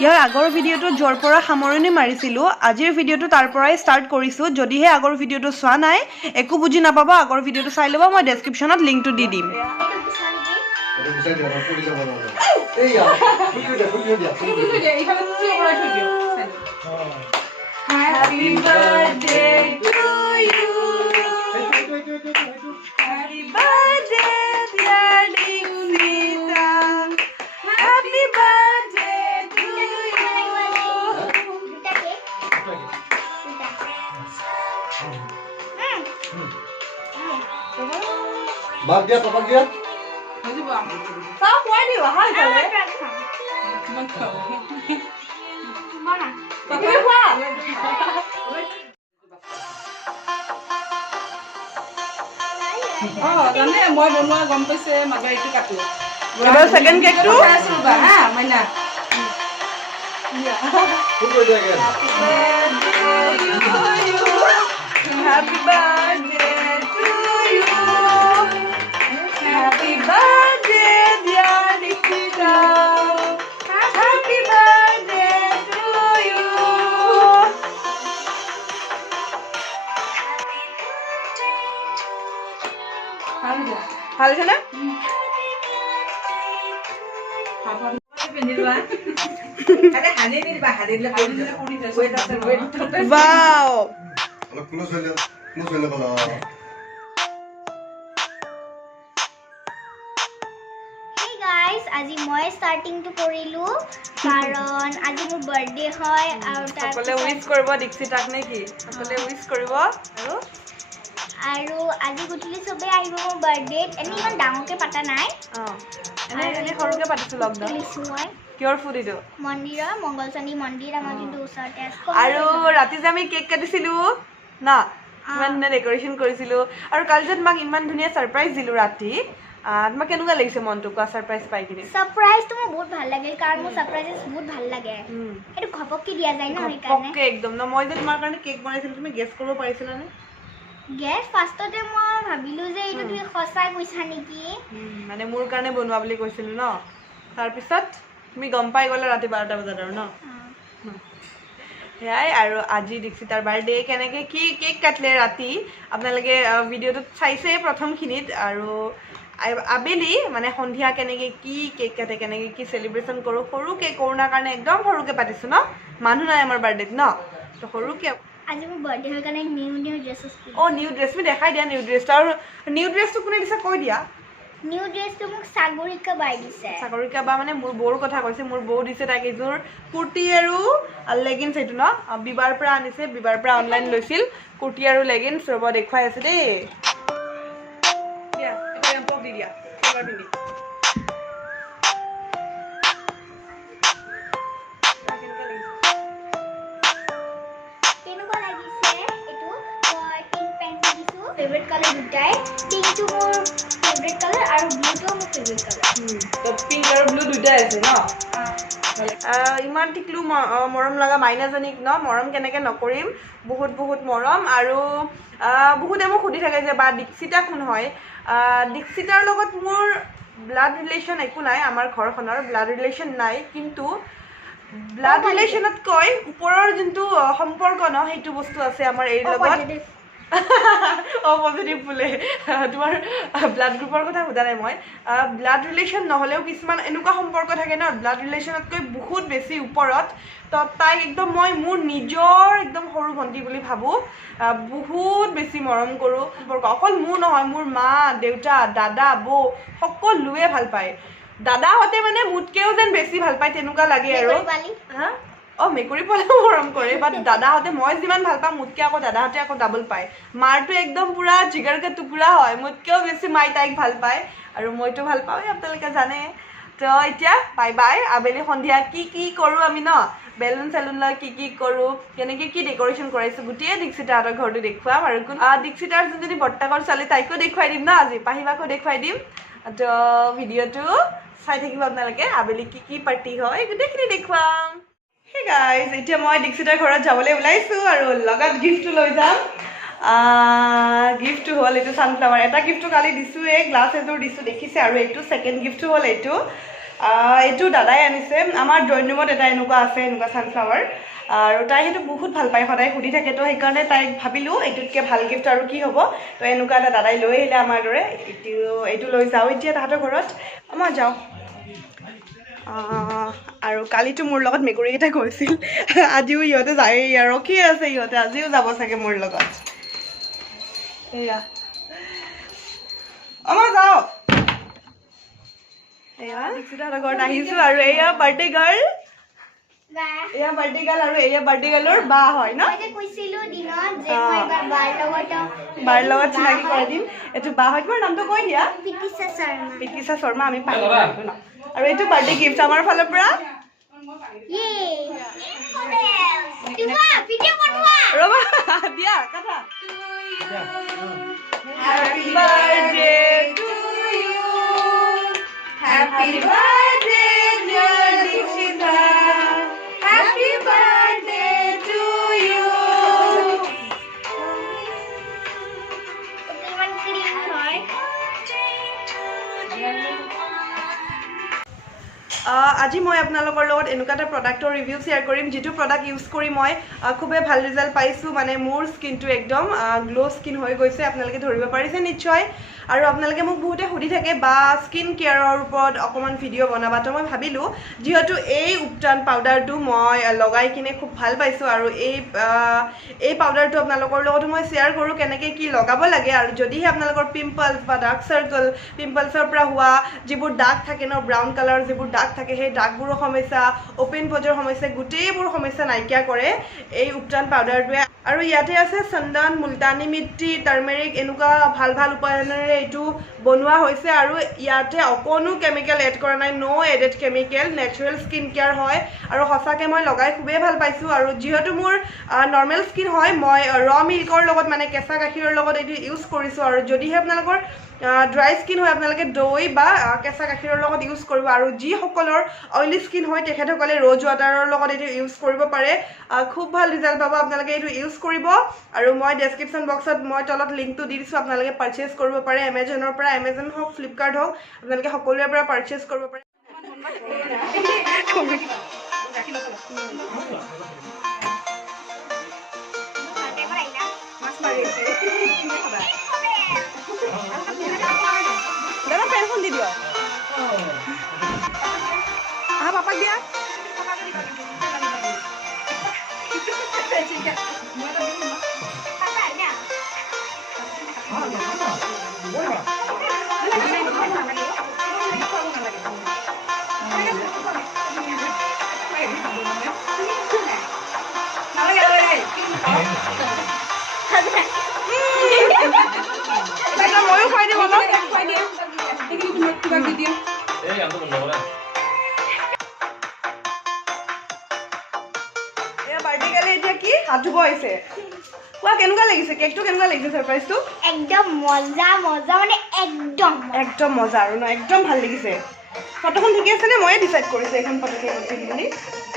ইয়াৰ আগৰ ভিডিঅ'টো য'ৰ পৰা সামৰণি মাৰিছিলোঁ আজিৰ ভিডিঅ'টো তাৰ পৰাই ষ্টাৰ্ট কৰিছোঁ যদিহে আগৰ ভিডিঅ'টো চোৱা নাই একো বুজি নাপাব আগৰ ভিডিঅ'টো চাই ল'ব মই ডেছক্ৰিপশ্যনত লিংকটো দি দিম Happy birthday to you Happy birthday dear Dixita Happy birthday to you Bag dia, apa dia? Sao quay đi vào hai cái đấy Mana? Cái quá জানে মই বনোৱা গম পাইছে মাৰ্গাৰিটো কাটো এবাৰ সেকেন্ড কেকটো ৰবা হা মাইনা Who will they get? Happy birthday to you Happy birthday dear Dixita Happy birthday to you ভাল আছে না Wow Close window kalau. Hey guys, আজি মই স্টার্টিং টু কৰিলো কাৰণ আজি মোৰ বাৰ্থডে হয় আৰু সকলে উইশ কৰিব দীক্ষিতাক নে কি সকলে উইশ কৰিব আৰু আজি গুটলি সবে আহিব মোৰ বাৰ্থডেত এনে ইমান ডাঙৰকে পাতা নাই এনে সৰুকে পাতিছো লকডাউন লিখো মই কিয়ৰ ফুড এইটো মন্দিৰৰ মংগলচনী মন্দিৰ আমাৰ যোনটো ওচৰতে আছে আৰু ৰাতি যে আমি কেক কাটিছিলো না ইমান ডেকোৰেশ্যন কৰিছিলো আৰু কালি যে তোমাক ইমান ধুনীয়া সাৰপ্ৰাইজ দিলো ৰাতি তোমাক কেনেকুৱা লাগিছে মনটো কোৱা সাৰপ্ৰাইজ পাই কিনে সাৰপ্ৰাইজটো মোৰ বহুত ভাল লাগিল কাৰণ মোৰ সাৰপ্ৰাইজেছ বহুত ভাল লাগে এইটো ঘপককে দিয়া যায় ন সেইকাৰণে পক্কে একদম ন মই যে তোমাৰ কাৰণে কেক বনাইছিলো তুমি গেছ কৰিব পাৰিছিলানে গেছ ফাৰ্ষ্টতে মই ভাবিলো যে এইটো তুমি সঁচাই কৈছা নেকি মানে মোৰ কাৰণে বনোৱা বুলি কৈছিলো ন তাৰপিছত তুমি গম পাই গ'লা ৰাতি 12টা বজাত আৰু ন হেয়াই আৰু আজি দীক্ষিতাৰ বাৰ্থডে কেনেকৈ কি কেক কাটিলে ৰাতি আপোনালোকে ভিডিঅ'টোত চাইছে প্ৰথমখিনিত আৰু আবেলি মানে সন্ধিয়া কেনেকৈ কি কেক কাটে কেনেকৈ কি চেলিব্ৰেশ্যন কৰোঁ সৰুকৈ কৰোণাৰ কাৰণে একদম সৰুকৈ পাতিছোঁ ন মানুহ নাই আমাৰ বাৰ্থডেত ন তো সৰুকৈ আজি মোৰ বাৰ্থডে হয় কাৰণে নিউ ড্ৰেছেছ অঁ নিউ ড্ৰেছ তুমি দেখাই দিয়া নিউ ড্ৰেছটো আৰু নিউ ড্ৰেছটো কোনে দিছে কৈ দিয়া নিউ ড্ৰেছটো মোক সাগৰিকা বাই দিছে সাগৰিকা বা মানে মোৰ বৌৰ কথা কৈছে মোৰ বৌ দিছে তাক এযোৰ কুৰ্তি আৰু লেগিনছ এইটো ন বিবাৰ পৰা আনিছে বিবাৰ পৰা অনলাইন লৈছিল কুৰ্তি আৰু লেগিনছ ৰ'ব দেখুৱাই আছে দেই দিয়া এটা এম্পক দি দিয়া এবাৰ পিন্ধি কেনেকুৱা লাগিছে এইটো মই পিংক পেন্ট দিছো ফেভাৰিট কালাৰ দুটাই পিংকটো মোৰ ফেভাৰিট কালাৰ আৰু ব্লুটো মোৰ ফেভাৰিট কালাৰ তো পিংক আৰু ব্লু দুটাই আছে ন ইমান টিকলু মৰম লগা মাইনাজনীক ন মৰম কেনেকৈ নকৰিম বহুত বহুত মৰম আৰু বহুতে মোক সুধি থাকে যে বা দীক্ষিতা কোন হয় দীক্ষিতাৰ লগত মোৰ ব্লাড ৰিলেশ্যন একো নাই আমাৰ ঘৰখনৰ ব্লাড ৰিলেশ্যন নাই কিন্তু ব্লাড ৰিলেশ্যনতকৈ ওপৰৰ যোনটো সম্পৰ্ক ন সেইটো বস্তু আছে আমাৰ এই লগত পজিটিভ বোলে তোমাৰ ব্লাড গ্ৰুপৰ কথা সোধা নাই মই ব্লাড ৰিলেশ্যন নহ'লেও কিছুমান এনেকুৱা সম্পৰ্ক থাকে ন ব্লাড ৰিলেশ্যনতকৈ বহুত বেছি ওপৰত তো তাইক একদম মই মোৰ নিজৰ একদম সৰু ভণ্টি বুলি ভাবোঁ বহুত বেছি মৰম কৰোঁ সম্পৰ্ক অকল মোৰ নহয় মোৰ মা দেউতা দাদা বৌ সকলোৱে ভাল পায় দাদাহঁতে মানে মোতকৈও যেন বেছি ভাল পায় তেনেকুৱা লাগে আৰু হা অঁ মেকুৰী পোৱালিও মৰম কৰে বাট দাদাহঁতে মই যিমান ভাল পাওঁ মোতকৈ আকৌ দাদাহঁতে আকৌ ডাবল পায় মাৰটো একদম পূৰা জিগৰকে টুকুৰা হয় মোতকৈও বেছি মাই তাইক ভাল পায় আৰু মইতো ভাল পাওঁৱেই আপোনালোকে জানে তো এতিয়া বাই বাই আবেলি সন্ধিয়া কি কি কৰোঁ আমি ন বেলুন চেলুন লৈ কি কৰোঁ কেনেকৈ কি ডেক'ৰেশ্যন কৰাইছোঁ গোটেই দীক্ষিতাহঁতৰ ঘৰটো দেখুৱাম আৰু দীক্ষিতাৰ যোনজনী বৰ্তাকৰ ছোৱালী তাইকো দেখুৱাই দিম ন আজি পাহিবাকো দেখুৱাই দিম তো ভিডিঅ'টো চাই থাকিব আপোনালোকে আবেলি কি পাৰ্টি হয় গোটেইখিনি দেখুৱাম হে গাইজ এতিয়া মই দীক্ষিতাৰ ঘৰত যাবলৈ ওলাইছোঁ আৰু লগত গিফ্টটো লৈ যাম গিফ্টটো হ'ল এইটো ছানফ্লাৱাৰ এটা গিফ্টটো কালি দিছোঁৱেই গ্লাছ এযোৰ দিছোঁ দেখিছে আৰু এইটো ছেকেণ্ড গিফ্টটো হ'ল এইটো এইটো দাদাই আনিছে আমাৰ ড্ৰয়িং ৰুমত এটা এনেকুৱা আছে এনেকুৱা ছানফ্লাৱাৰ আৰু তাই সেইটো বহুত ভাল পায় সদায় সুধি থাকে তো সেইকাৰণে তাইক ভাবিলোঁ এইটোতকৈ ভাল গিফ্ট আৰু কি হ'ব তো এনেকুৱা এটা দাদাই লৈ আহিলে আমাৰ দৰে এইটো লৈ যাওঁ এতিয়া তাহাঁতৰ ঘৰত মই যাওঁ আৰু কালিতো মোৰ লগত মেকুৰীকেইটা গৈছিল আজিও ইহঁতে যায় ৰখি আছে ইহঁতে আজিও যাব চাগে মোৰ লগত এয়া মই যাওঁ এয়া দীক্ষিতাহঁতৰ ঘৰত আহিছোঁ আৰু এয়া বাৰ্থডে গাৰ্ল এয়া বাৰ্থডে গাৰ্ল আৰু এয়া বাৰ্থডে গাৰ্লৰ বা হয় ন বাৰ লগত চিনাকি কৰাই দিম এইটো বা হয় তোমাৰ নামটো কৈ দিয়া প্ৰীতিশা শৰ্মা আমি পাই ন আৰু এইটো বাৰ্থডে গিফ্ট আমাৰ ফালৰ পৰা ৰ'বা দিয়া কথা Happy birthday to you. Happy birthday, dear Dikshita. Happy birthday to you. আজি মই আপোনালোকৰ লগত এনেকুৱা এটা প্ৰডাক্টৰ ৰিভিউ শ্বেয়াৰ কৰিম যিটো প্ৰডাক্ট ইউজ কৰি মই খুবেই ভাল ৰিজাল্ট পাইছোঁ মানে মোৰ স্কিনটো একদম গ্ল' স্কিন হৈ গৈছে আপোনালোকে ধৰিব পাৰিছে নিশ্চয় আৰু আপোনালোকে মোক বহুতে সুধি থাকে বা স্কিন কেয়াৰৰ ওপৰত অকণমান ভিডিঅ' বনাবা তো মই ভাবিলোঁ যিহেতু এই উপটান পাউডাৰটো মই লগাই কিনে খুব ভাল পাইছোঁ আৰু এই পাউডাৰটো আপোনালোকৰ লগতো মই শ্বেয়াৰ কৰোঁ কেনেকৈ কি লগাব লাগে আৰু যদিহে আপোনালোকৰ পিম্পলছ বা ডাৰ্ক চাৰ্কল পিম্পলছৰ পৰা হোৱা যিবোৰ দাগ থাকে ন ব্ৰাউন কালাৰ যিবোৰ দাগ থাকে সেই দাগবোৰৰ সমস্যা অপেন পজৰ সমস্যা গোটেইবোৰ সমস্যা নাইকিয়া কৰে এই উপটান পাউডাৰটোৱে আৰু ইয়াতে আছে চন্দন মুলতানী মিট্টি টাৰ্মেৰিক এনেকুৱা ভাল ভাল উপাদানেৰে এইটো বনোৱা হৈছে আৰু ইয়াতে অকণো কেমিকেল এড কৰা নাই no' added chemical natural skin care হয় আৰু সঁচাকৈ মই লগাই খুবেই ভাল পাইছোঁ আৰু যিহেতু মোৰ নৰ্মেল স্কিন হয় মই ৰ মিল্কৰ লগত মানে কেঁচা গাখীৰৰ লগত এইটো ইউজ কৰিছোঁ আৰু যদিহে আপোনালোকৰ ড্ৰাই স্কিন হয় আপোনালোকে দৈ বা কেঁচা গাখীৰৰ লগত ইউজ কৰিব আৰু যিসকলৰ অইলি স্কিন হয় তেখেতসকলে ৰ'জ ৱাটাৰৰ লগত এইটো ইউজ কৰিব পাৰে খুব ভাল ৰিজাল্ট পাব আপোনালোকে এইটো ইউজ কৰিব আৰু মই ডেছক্ৰিপশ্যন বক্সত মই তলত লিংকটো দি দিছোঁ আপোনালোকে পাৰ্চেছ কৰিব পাৰে এমেজনৰ পৰা এমেজন হওক ফ্লিপকাৰ্ট হওক আপোনালোকে সকলোৰে পৰা পাৰ্চেছ কৰিব পাৰে দাদা ফেনখন দি দিয়ক পাপাক দিয়া ময়ো খুৱাই দিম অলপ বাৰ্থডে গালে এতিয়া কি হাত ধুব আহিছে কোৱা কেনেকুৱা লাগিছে কেকটো কেনেকুৱা লাগিছে ছাৰপ্ৰাইজটো একদম মজা মজা মানে একদম মজা আৰু ন একদম ভাল লাগিছে ফটোখন ঠিকে আছে নে ময়ে ডিচাইড কৰিছোঁ এইখন ফটোকে উঠিম বুলি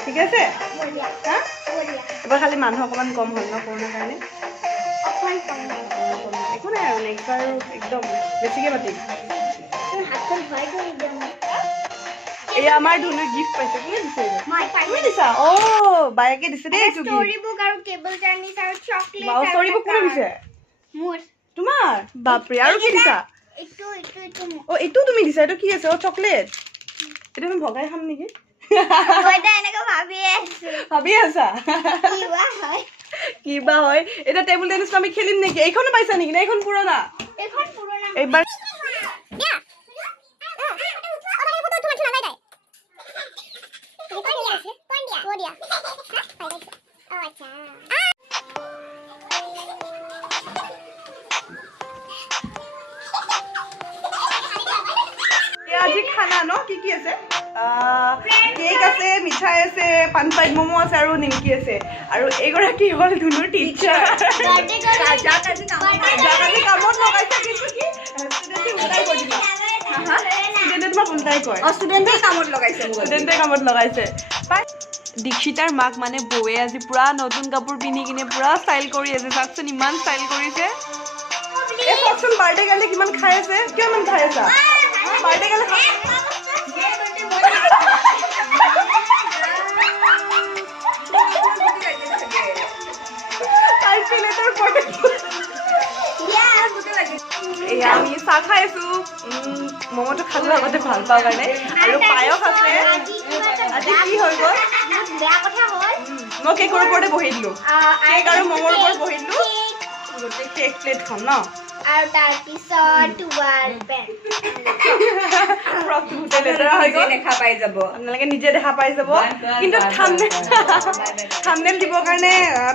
ঠিকে আছে হা এবাৰ খালি মানুহ অকণমান কম হ'ল ন কৰোণাৰ কাৰণে একো নাই আৰু নেক্সট বাৰ একদম বেছিকৈ পাতিম এয়া আমাৰ ধুনুক গিফ্ট পাইছে কোনে দিছে তুমি দিছা বায়েকে দিছে দেই এইটো ষ্টৰী বুক আৰু কেবল টেনিছ আৰু চকলেট বাও ষ্টৰী বুক কোনে দিছে মোৰ তোমাৰ বাপৰে আৰু কি দিছা এইটো এইটো তুমি দিছা এইটো কি আছে চকলেট এইটো আমি ভগাই খাম নেকি মইটা এনেকৈ ভাবি আছা কিবা হয় এটা টেবুল টেনিছ আমি খেলিম নেকি এইখনো পাইছা নেকি না এইখন পুৰণা এইবাৰ আজি খানা ন কি কি আছে কেক আছে মিঠাই আছে পান ফ্ৰাইড ম'ম' আছে আৰু নিমকি আছে আৰু এইগৰাকী হ'ল ধুনুৰ টিচাৰ কামত লগাইছে কিন্তু কি ষ্টুডেণ্টে কামত লগাইছে দীক্ষিতাৰ মাক মানে বৌৱে আজি পুৰা নতুন কাপোৰ পিন্ধি কিনে পুৰা ষ্টাইল কৰি আছে চাওকচোন ইমান ষ্টাইল কৰিছে এই চাওকচোন বাৰ্থডে গালে কিমান খাই আছে কিমান খাই আছা বাৰ্থডে গালে এয়া আমি চাহ খাই আছো মমটো খালো আগতে ভাল পাওঁ কাৰণে আৰু পায়স আছে আজি কি হৈ গ'ল বেয়া কথা হ'ল মই কেকৰ ওপৰতে বহি দিলোঁ কেক আৰু মমৰ ওপৰত বহি দিলোঁ কেক গোটেই কেক প্লেটখন ন আৰু তাৰপিছত ৱাল পেন ফ্ৰকটো গোটেই লেতেৰা হৈ গ'ল দেখা পাই যাব আপোনালোকে নিজে দেখা পাই যাব কিন্তু থাম্বনেল দিবৰ কাৰণে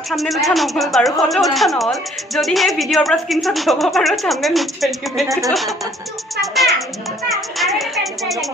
থাম্বনেল উঠা নহ'ল বাৰু ফটো উঠা নহ'ল যদিহে ভিডিঅ'ৰ পৰা স্ক্ৰীনশ্বট ল'ব পাৰোঁ থাম্বনেল নিশ্চয় দিম পাপা আৰু এটা পেঞ্চিল লাগে